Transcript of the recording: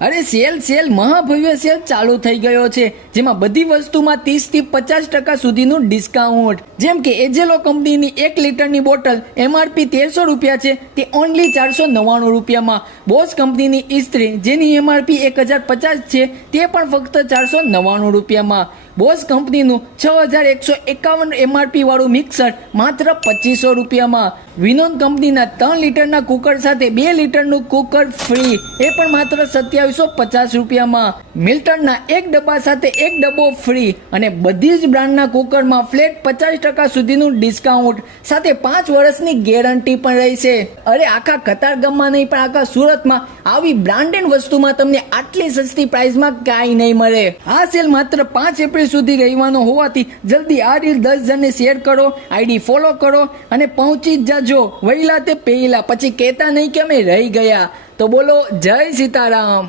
અરે cell મહાભવ્ય cell ચાલુ થઈ ગયો છે, જેમાં બધી વસ્તુમાં 30 થી 50% સુધીનું ડિસ્કાઉન્ટ. જેમ કે એજેલો કંપનીની 1 લીટરની બોટલ MRP 1300 રૂપિયા છે, તે ઓનલી 499 રૂપિયામાં. બોસ કંપનીની ઇસ્ત્રી જેની MRP 1050 છે, તે પણ ફક્ત 499 રૂપિયામાં. બોસ કંપનીનું 6151 MRP વાળું મિક્સર માત્ર 2500 રૂપિયામાં. વિનોન કંપનીના 3 લીટરના કુકર સાથે 2 લીટરનું કુકર ફ્રી, એ પણ માત્ર 2750 રૂપિયામાં. મિલ્ટનના 1 ડબ્બા સાથે 1 ડબ્બો ફ્રી અને બધી જ બ્રાન્ડના કુકરમાં ફ્લેટ 50% સુધીનું ડિસ્કાઉન્ટ સાથે 5 વર્ષની ગેરંટી પણ રહેશે. અરે આખા કતારગામમાં નહીં પણ આખા સુરતમાં આવી બ્રાન્ડેડ વસ્તુમાં તમને આટલી સસ્તી પ્રાઇસમાં કાંઈ નહીં મળે. આ સેલ માત્ર 5 એપ્રિલ સુધી રહેવાનો હોવાથી જલ્દી આ રીલ 10 જણને શેર કરો, આઈડી ફોલો કરો અને પહોંચી જ જાજો વહેલા તે પહેલા, પછી કહેતા નહીં કે અમે રહી ગયા. તો બોલો જય સીતારામ.